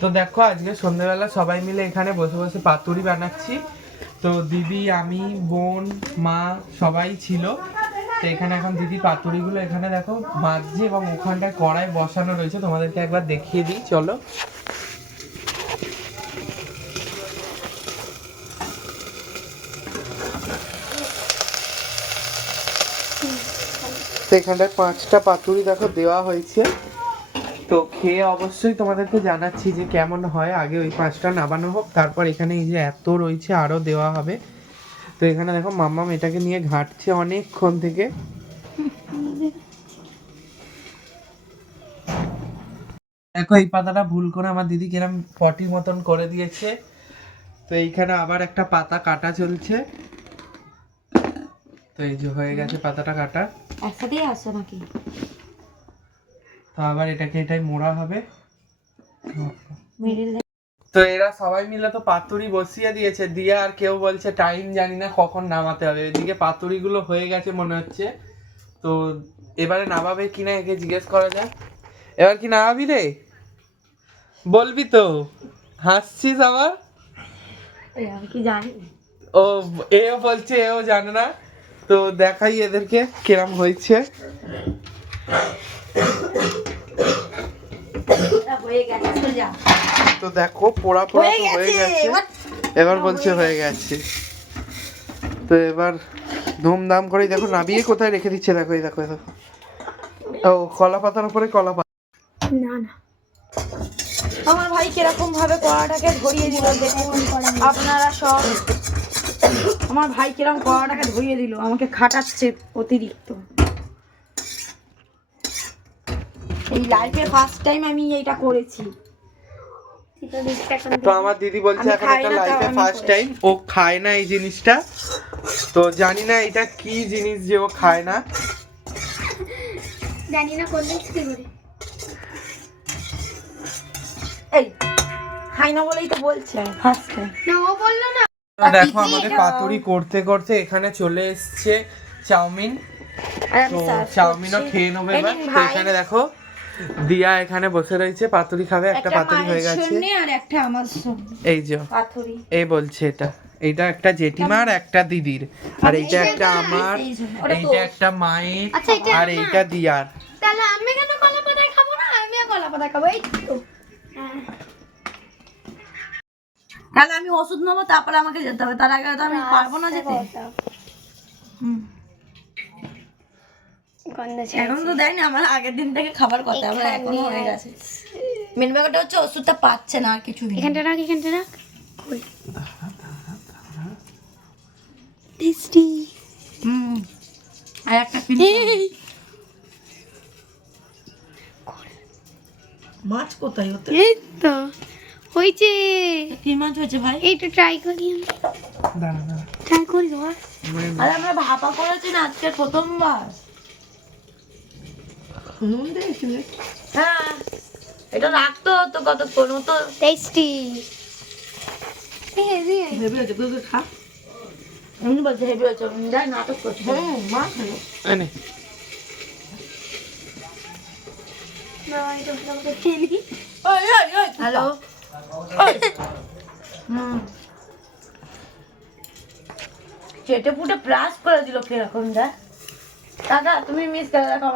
তো দেখো আজকে সন্ধ্যেবেলা সবাই মিলে এখানে বসে বসে পাতুরি বানাচ্ছি। তো দিদি, আমি, বোন, মা সবাই ছিল। তো এখানে এখন দিদি পাতুরিগুলো এখানে দেখো ভাজছে এবং ওখানটায় কড়াই বসানো রয়েছে, তোমাদেরকে একবার দেখিয়ে দিই, চলো। তো এখানটায় 5টা পাতুরি দেখো দেওয়া হয়েছে। তো খেয়ে অবশ্যই তোমাদেরকে জানাচ্ছি যে কেমন হয়। আগে ওই 5টা নামানো হোক, তারপর এখানে এই যে এত রয়েছে আরো দেওয়া হবে। তো এখানে দেখো মাম্মাম এটাকে নিয়ে ঘাঁটছে অনেকক্ষণ থেকে। দেখো এই পাতাটা ভুল করে আমার দিদি কিরম পটির মতন করে দিয়েছে। তো এইখানে আবার একটা পাতা কাটা চলছে। তো এই যে হয়ে গেছে পাতাটা কাটা। একসাথেই আসছে নাকি? তো আবার এটাই মোড়া হবে। তো এরা সবাই মিলে তো পাতুরি বসিয়ে দিয়েছে দিয়ে, আর কেউ বলছে টাইম জানি না কখন নামাতে হবে। এদিকে পাতুরিগুলো হয়ে গেছে মনে হচ্ছে। তো এবারে নামাবে কিনা একে জিজ্ঞেস করা যাক। এবার কি নামাবি রে? বলবি তো? হাসছিস আবার? আমি কি জানি? ও, এও বলছে এও জানে না। তো দেখাই এদেরকে কিরম হয়েছে। তো দেখো পোড়া পোড়া তো হয়ে গেছে, এবার বলছে হয়ে গেছে। তো এবার ধুমধাম করে দেখো নামিয়ে কোথায় রেখে দিচ্ছে, দেখো এই দেখো দেখো। ও কলা পাতার উপরে কলা পাতা। না না, আমার ভাই কিরকম ভাবে কড়াটাকে ধরিয়ে দিল দেখুন আপনারা সব। আমার ভাই কিরকম কড়াটাকে ধরিয়ে দিল, আমাকে খাটাচ্ছে অতিরিক্ত। এই লাইফে ফার্স্ট টাইম আমি এইটা করেছি। তো আমার দিদি বলছে এখন এটা লাইফে ফার্স্ট টাইম, ও খায় না এই জিনিসটা। তো জানি না এটা কি জিনিস যে ও খায় না, জানি না কোন দিক থেকে করে। এই খাই না বলেই তো বলছে ফার্স্ট টাইম। না ও বললো না। তো দেখো আমাদের পাতুরি করতে করতে এখানে চলে এসছে চাউমিন। তো চাউমিনও খেয়ে নেবো এবার। তো এখানে দেখো দিয়া এখানে বসে রয়েছে, পাতুরি খাবে। একটা পাতুরি হয়ে গেছে, আর একটা আমার এই যে পাতুরি। এই বলছে এইটা একটা জেঠিমার, একটা দিদির, আর এইটা একটা আমার, এইটা একটা মায়ের, আর এইটা দিয়ার। তাহলে আমি কেন কলা পাতায় খাবো না? আমিও কলা পাতায় খাবো। এই তো তাহলে আমি ওষুধ নেবো, তারপরে আমাকে যেতে হবে। তার আগে তো আমি পারবো না যেতে। এখন তো দেয়নি, আমার আগের দিন থেকে খাবার কথা, আমার এখনো হয়ে গেছে। মেন ব্যাপারটা হচ্ছে ওষুধটা পাচ্ছে না, আর কিছু এখানটা রাখ, এখানটা রাখ। টেস্টি। আর একটা মাছ কোথায় হতে? এই তো হয়েছে। কি মাছ হয়েছে ভাই? এইটা ট্রাই করি আমি। ট্রাই করি ধর। আরে আমরা ভাপা করেছি না আজকে প্রথমবার। নুন দিয়েছিলে? হ্যাঁ, এটা রাখতো তো কতক্ষণ তো। টেস্টি। হেভি হেভি হয়েছে, তুই খা। এমনি বলছে হেভি হয়েছে, যাই নাটক করছে। মা এনে হ্যালো। চেটে পুটে প্লাস করে দিল কিরকম। দেখ দাদা, তুমি মিস করে দেখো।